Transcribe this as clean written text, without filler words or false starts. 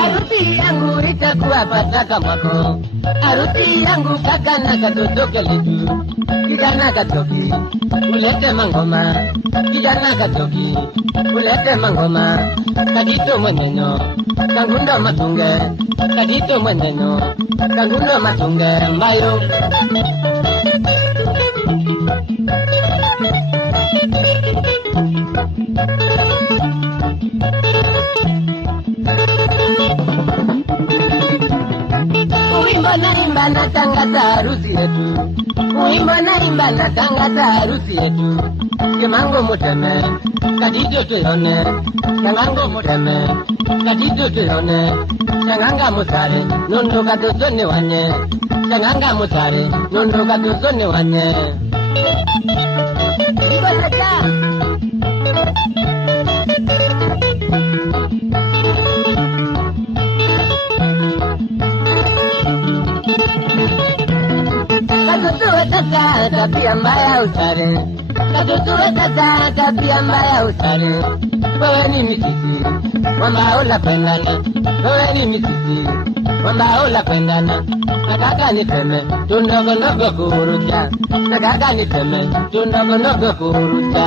Harusi yangu itakuwa pataka mwako. Harusi yangu kaka na katoto keletu. Kijana katoki, ulete mangoma. Kijana katoki, ulete mangoma. Kadito mweneno, kangundo matunge. Kadito mweneno, kangundo matunge mbayo. Uimbo naimba natangaza harusi yetu. Uimbo naimba natangaza harusi yetu. Kimango muteme, kadito tuyone. Kimango muteme, kadito tuyone. Changanga musare, nondo kadosone wanye. Changanga musare, nondo kadosone wanye. Igo sasa. Katutuwe tata tabia mbaya usare. Katutuwe tata tabia mbaya usare. Wewe ni misisi, wamba ula pendana. Wewe ni misisi, wamba ula pendana. Nakaka niteme, tundogo ndogo kuhurucha. Nakaka niteme, tundogo ndogo kuhurucha.